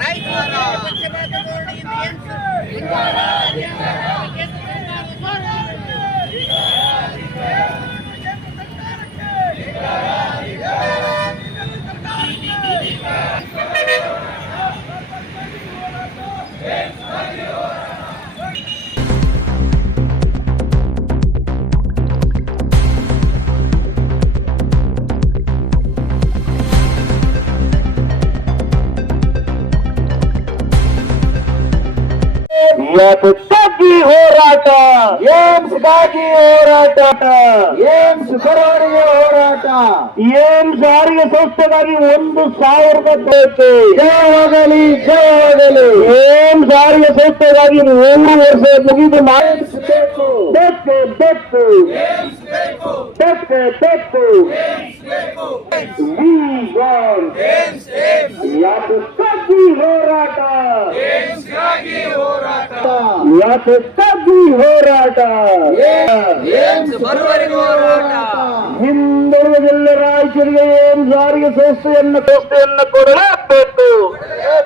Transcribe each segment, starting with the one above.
రైతులను ಯಾತಕ್ಕಾಗಿ ಹೋರಾಟ ಏಮ್ಸ್ಗಾಗಿ ಹೋರಾಟ ಏಮ್ಸ್ ಬರವಣಿಗೆ ಹೋರಾಟ ಏನ್ ಸಾರಿಗೆ ಸಂಸ್ಥೆಗಾಗಿ ಒಂದು ಸಾವಿರದ ಬೇಕು ಜಯವಾಗಲಿ ಜಯವಾಗಲಿ ಏನ್ ಸಾರಿಗೆ ಸಂಸ್ಥೆಗಾಗಿ ಮೂರು ವರ್ಷ ಮುಗಿದು ಮಾಡಿ ಏಮ್ಸ್ ಬೇಕು ಬೇಕು ಬೇಕು ಬೇಕು ಬೇಕು We want ಯಾತಕ್ಕಾಗಿ ಹೋರಾಟ ಯಾತಕ್ಕಾಗಿ ಹೋರಾಟ. ಹಿಂದುಳಿದೆಲ್ಲ ರಾಯಚೂರಿಗೆ ಏನ್ ಸಾರಿಗೆ ಸಂಸ್ಥೆಯನ್ನು ಸಂಸ್ಥೆಯನ್ನು ಕೊಡಲೇಬೇಕು.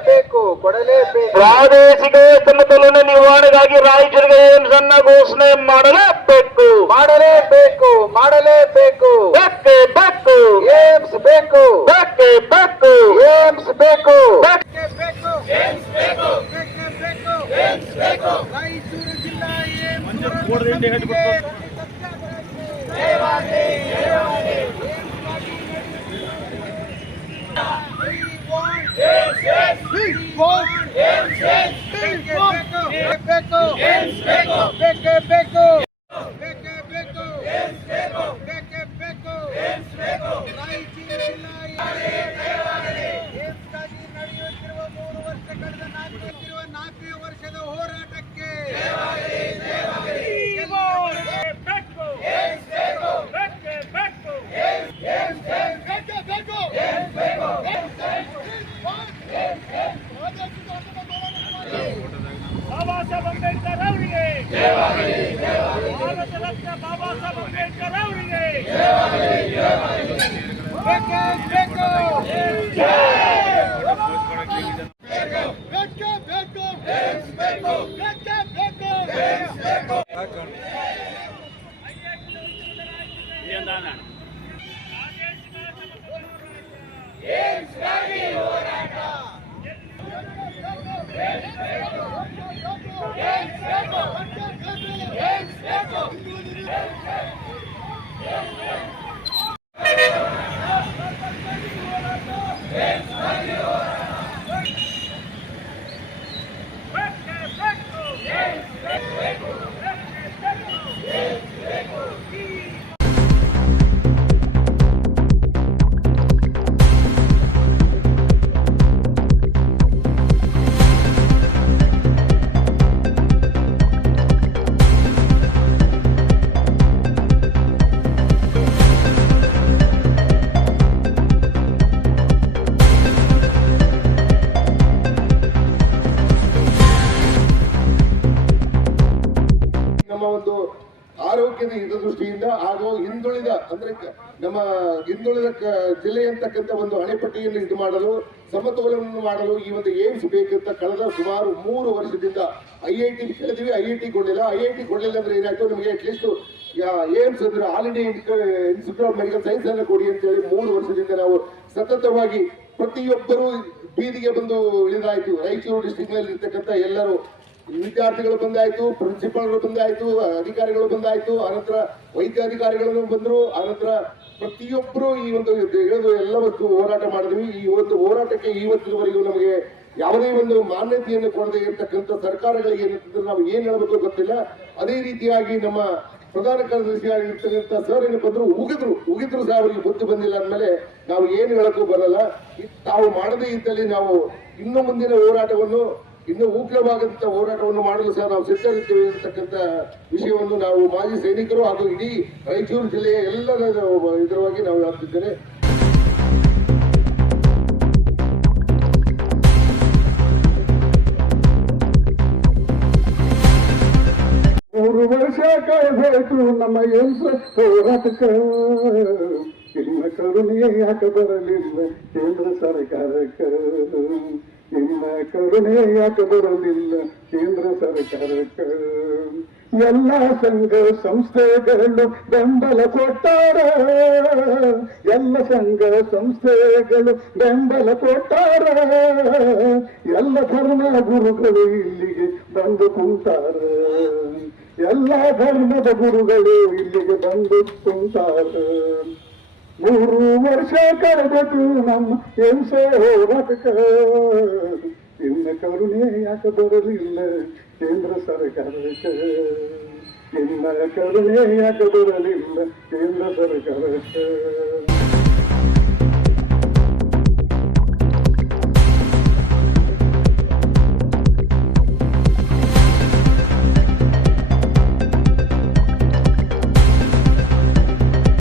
ಬೇಕು ಕೊಡಲೇಬೇಕು. ಪ್ರಾದೇಶಿಕ ಸಮತೋಲನ ನಿವಾರಣೆಗಾಗಿ ರಾಯಚೂರಿಗೆ ಏನ್ ಸಣ್ಣ ಘೋಷಣೆ ಮಾಡಲೇಬೇಕು. ಮಾಡಲೇಬೇಕು ಮಾಡಲೇಬೇಕು. ಬೇಕು ಬೇಕು. ಏಮ್ಸ್ ಬೇಕು. ನಡೆಯುತ್ತಿರುವ ಸಾಹೇಬ್ ಅಂಬೇಡ್ಕರ್ ಅವರಿಗೆ. ಭಾರತ ರತ್ನ ಬಾಬಾ ಸಾಹೇಬ್ ಅಂಬೇಡ್ಕರ್ ಅವರಿಗೆ. ಬೇಕು. ಬೇಕು ಬೇಕೇ. ನಮ್ಮ ಒಂದು ಆರೋಗ್ಯದ ಹಿತದೃಷ್ಟಿಯಿಂದ ಹಾಗೂ ಹಿಂದುಳಿದ ಅಂದ್ರೆ ನಮ್ಮ ಹಿಂದುಳಿದ ಜಿಲ್ಲೆ ಅಂತಕ್ಕಂಥ ಒಂದು ಅಣೆಪಟ್ಟಿಯನ್ನು ಇದು ಮಾಡಲು, ಸಮತೋಲನವನ್ನು ಮಾಡಲು ಈ ಒಂದು ಏಮ್ಸ್ ಬೇಕಂತ ಕಳೆದ ಸುಮಾರು ಮೂರು ವರ್ಷದಿಂದ ಐ ಐ ಟಿ ಕೇಳಿದ್ವಿ ಐ ಐ ಟಿ ಕೊಡಲಿಲ್ಲ ಐ ಐ ಟಿ ಕೊಡಲಿಲ್ಲ ಅಂದ್ರೆ ಏನಾಯ್ತು? ನಮಗೆ ಅಟ್ಲೀಸ್ಟ್ ಏಮ್ಸ್ ಅಂದ್ರೆ all India institute of medical science ಅನ್ನು ಕೊಡಿ ಅಂತೇಳಿ ಮೂರು ವರ್ಷದಿಂದ ನಾವು ಸತತವಾಗಿ ಪ್ರತಿಯೊಬ್ಬರೂ ಬೀದಿಗೆ ಬಂದು ಇಳಿದಾಯ್ತು. ರಾಯಚೂರು ಡಿಸ್ಟಿಕ್ನಲ್ಲಿ ಇರ್ತಕ್ಕಂಥ ಎಲ್ಲರೂ ವಿದ್ಯಾರ್ಥಿಗಳು ಬಂದಾಯ್ತು ಪ್ರಿನ್ಸಿಪಾಲ್ಗಳು ಬಂದಾಯ್ತು, ಅಧಿಕಾರಿಗಳು ಬಂದಾಯ್ತು ಆನಂತರ ವೈದ್ಯಾಧಿಕಾರಿಗಳನ್ನು ಬಂದ್ರು ಆನಂತರ ಪ್ರತಿಯೊಬ್ಬರು ಈ ಒಂದು ಹೇಳೋದು ಎಲ್ಲವತ್ತೂ ಹೋರಾಟ ಮಾಡಿದ್ವಿ. ಈ ಒಂದು ಹೋರಾಟಕ್ಕೆ ಇವತ್ತಿನವರೆಗೂ ನಮಗೆ ಯಾವುದೇ ಒಂದು ಮಾನ್ಯತೆಯನ್ನು ಕೊಡದೆ ಇರತಕ್ಕಂಥ ಸರ್ಕಾರಗಳಿಗೆ ಏನಂತಂದ್ರೆ ನಾವು ಏನ್ ಹೇಳಬೇಕು ಗೊತ್ತಿಲ್ಲ. ಅದೇ ರೀತಿಯಾಗಿ ನಮ್ಮ ಪ್ರಧಾನ ಕಾರ್ಯದರ್ಶಿಯಾಗಿರ್ತಕ್ಕಂಥ ಸರ್ ಏನು ಬಂದ್ರು, ಉಗಿದ್ರು. ಉಗಿದ್ರು ಸಹ ಅವರಿಗೆ ಗೊತ್ತು ಬಂದಿಲ್ಲ ಅಂದಮೇಲೆ ನಾವು ಏನು ಹೇಳಕ್ಕೂ ಬರಲ್ಲ. ತಾವು ಮಾಡದೇ ಇದ್ದಲ್ಲಿ ನಾವು ಇನ್ನು ಮುಂದಿನ ಹೋರಾಟವನ್ನು ಇನ್ನು ಉಗ್ರವಾದಂತ ಹೋರಾಟವನ್ನು ಮಾಡಲು ಸಹ ನಾವು ಸಿದ್ಧರಿದ್ದೇವೆ ಅಂತಕ್ಕಂಥ ವಿಷಯವನ್ನು ನಾವು ಮಾಜಿ ಸೈನಿಕರು ಹಾಗೂ ಇಡೀ ರಾಯಚೂರು ಜಿಲ್ಲೆಯ ಎಲ್ಲರ ಇದರವಾಗಿ ನಾವು ಹೇಳ್ತಿದ್ದೇನೆ ಮೂರು ವರ್ಷ ನಮ್ಮ ಹೋರಾಟಕ್ಕ ನಿಮ್ಮ ಕರುಣೆ ಯಾಕೆ ಬರಲಿಲ್ಲ ಕೇಂದ್ರ ಸರ್ಕಾರಕ್ಕ? ನಿಮ್ಮ ಕರುಣೆ ಯಾಕೆ ಬರಲಿಲ್ಲ ಕೇಂದ್ರ ಸರ್ಕಾರಕ್ಕ ಎಲ್ಲ ಸಂಘ ಸಂಸ್ಥೆಗಳು ಬೆಂಬಲ ಕೊಟ್ಟಾರ ಎಲ್ಲ ಸಂಘ ಸಂಸ್ಥೆಗಳು ಬೆಂಬಲ ಕೊಟ್ಟಾರ ಎಲ್ಲ ಧರ್ಮ ಗುರುಗಳು ಇಲ್ಲಿಗೆ ಬಂದು ಕುಂತಾರ ಎಲ್ಲ ಧರ್ಮದ ಗುರುಗಳು ಇಲ್ಲಿಗೆ ಬಂದು ಕುಂತಾರ ಮೂರು ವರ್ಷ ಕಳೆದದು ನಮ್ಮ ಹಿಂಸೆ ಹೋರಾಟಕ್ಕ ಇನ್ನ ಕರುಣೆ ಯಾಕೆ ಬರಲಿಲ್ಲ ಕೇಂದ್ರ ಸರ್ಕಾರಕ್ಕೆ ನಿನ್ನ ಕರುಣೆ ಯಾಕೆ ಬರಲಿಲ್ಲ ಕೇಂದ್ರ ಸರ್ಕಾರಕ್ಕೆ